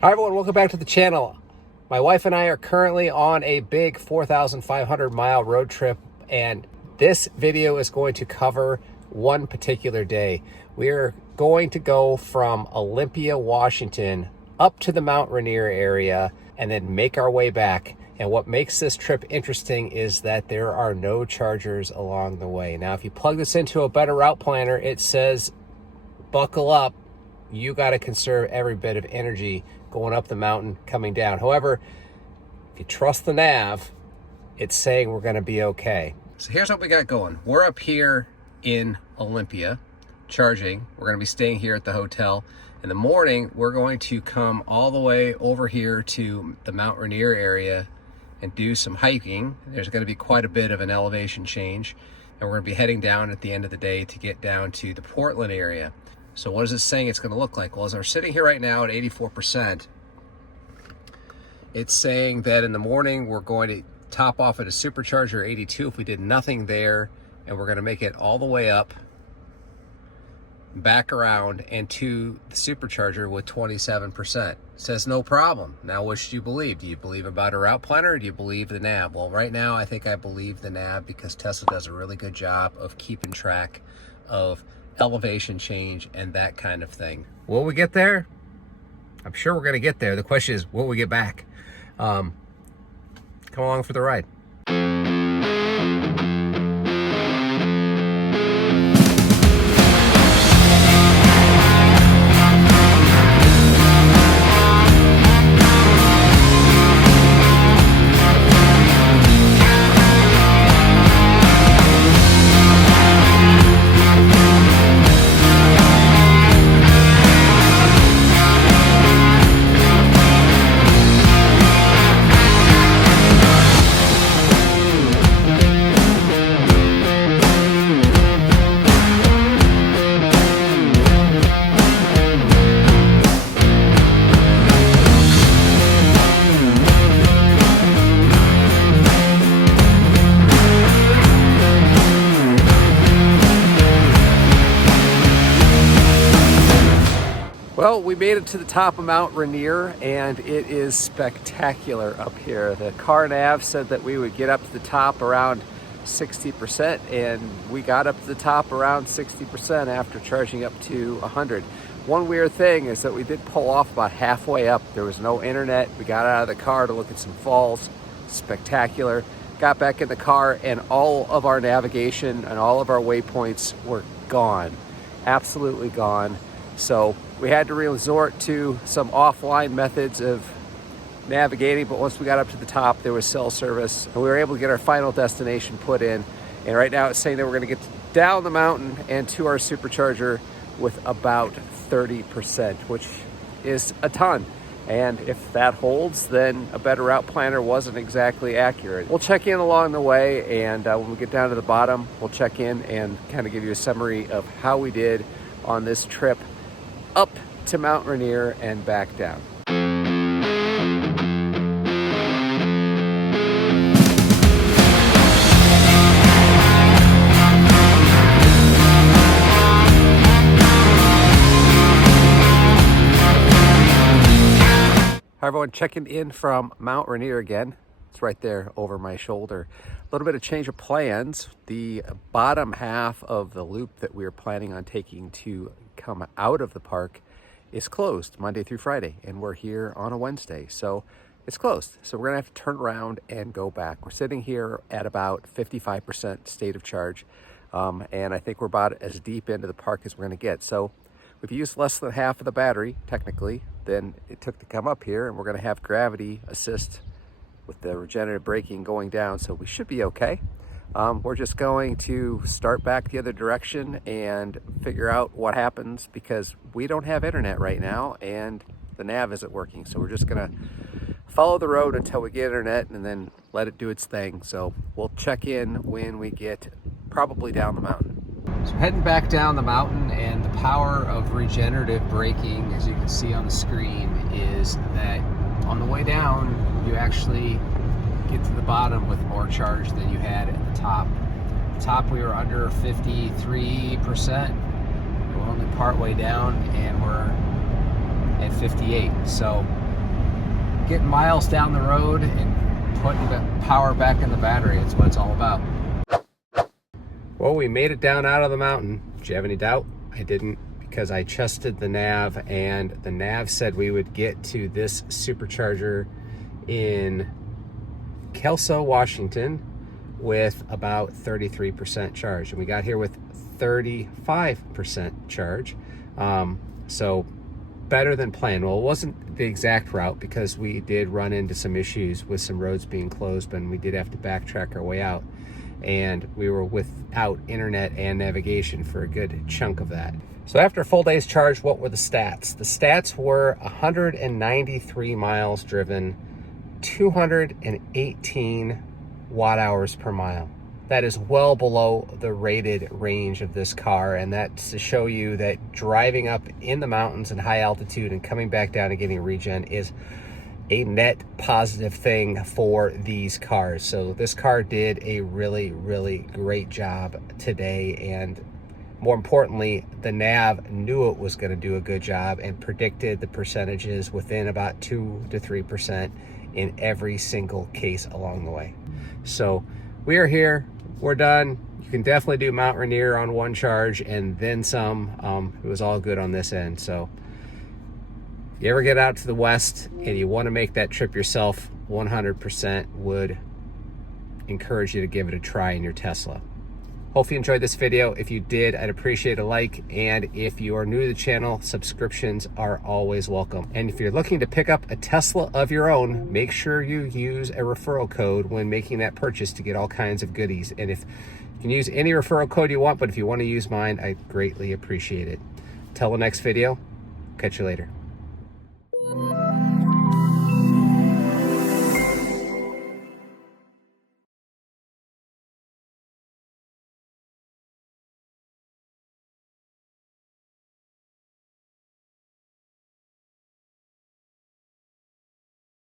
Hi everyone, welcome back to the channel. My wife and I are currently on a big 4,500 mile road trip, and this video is going to cover one particular day. We are going to go from Olympia, Washington up to the Mount Rainier area and then make our way back. And what makes this trip interesting is that there are no chargers along the way. Now, if you plug this into a better route planner, it says, buckle up, you got to conserve every bit of energy going up the mountain, coming down. However, if you trust the nav, it's saying we're going to be okay. So here's what we got going. We're up here in Olympia charging. We're going to be staying here at the hotel. In the morning, we're going to come all the way over here to the Mount Rainier area and do some hiking. There's going to be quite a bit of an elevation change, and we're going to be heading down at the end of the day to get down to the Portland area. So what is it saying it's going to look like? Well, as we're sitting here right now at 84%, it's saying that in the morning we're going to top off at a supercharger 82 if we did nothing there, and we're going to make it all the way up, back around, and to the supercharger with 27%. It says no problem. Now, what should you believe? Do you believe about a route planner, or do you believe the nav? Well, right now I think I believe the nav, because Tesla does a really good job of keeping track of elevation change and that kind of thing. Will we get there? I'm sure we're going to get there. The question is, will we get back? Come along for the ride. Well, we made it to the top of Mount Rainier, and it is spectacular up here. The car nav said that we would get up to the top around 60%, and we got up to the top around 60% after charging up to 100. One weird thing is that we did pull off about halfway up. There was no internet. We got out of the car to look at some falls. Spectacular. Got back in the car, and all of our navigation and all of our waypoints were gone. Absolutely gone. So we had to resort to some offline methods of navigating, but once we got up to the top, there was cell service, and we were able to get our final destination put in. And right now it's saying that we're going to get down the mountain and to our supercharger with about 30%, which is a ton. And if that holds, then a better route planner wasn't exactly accurate. We'll check in along the way, and when we get down to the bottom, we'll check in and kind of give you a summary of how we did on this trip up to Mount Rainier and back down. Hi everyone, checking in from Mount Rainier again. It's right there over my shoulder. A little bit of change of plans. The bottom half of the loop that we were planning on taking to come out of the park is closed Monday through Friday, and we're here on a Wednesday, so it's closed. So we're gonna have to turn around and go back. We're sitting here at about 55% state of charge, and I think we're about as deep into the park as we're gonna get. So we've used less than half of the battery, technically, than it took to come up here, and we're gonna have gravity assist with the regenerative braking going down, so we should be okay. We're just going to start back the other direction and figure out what happens, because we don't have internet right now and the nav isn't working. So we're just gonna follow the road until we get internet and then let it do its thing. So we'll check in when we get probably down the mountain. So heading back down the mountain, and the power of regenerative braking, as you can see on the screen, is that on the way down, you actually get to the bottom with more charge than you had at the top. At the top, we were under 53%. We're only part way down, and we're at 58. So getting miles down the road and putting the power back in the battery. It's what it's all about. Well, we made it down out of the mountain. Did you have any doubt? I didn't, because I trusted the nav, and the nav said we would get to this supercharger in Kelso, Washington with about 33% charge, and we got here with 35% charge. So better than planned. Well, it wasn't the exact route because we did run into some issues with some roads being closed, and we did have to backtrack our way out, and we were without internet and navigation for a good chunk of that. So after a full day's charge, what were the stats? The stats were 193 miles driven, 218 watt hours per mile. That is well below the rated range of this car, and that's to show you that driving up in the mountains and high altitude and coming back down and getting regen is a net positive thing for these cars. So this car did a really, really great job today, and more importantly, the nav knew it was going to do a good job and predicted the percentages within about 2 to 3% in every single case along the way. So we are here, we're done. You can definitely do Mount Rainier on one charge and then some. It was all good on this end. So if you ever get out to the west and you want to make that trip yourself, 100% would encourage you to give it a try in your Tesla. Hope you enjoyed this video. If you did, I'd appreciate a like. And if you are new to the channel, subscriptions are always welcome. And if you're looking to pick up a Tesla of your own, make sure you use a referral code when making that purchase to get all kinds of goodies. And if you can use any referral code you want, but if you want to use mine, I greatly appreciate it. Till the next video, catch you later.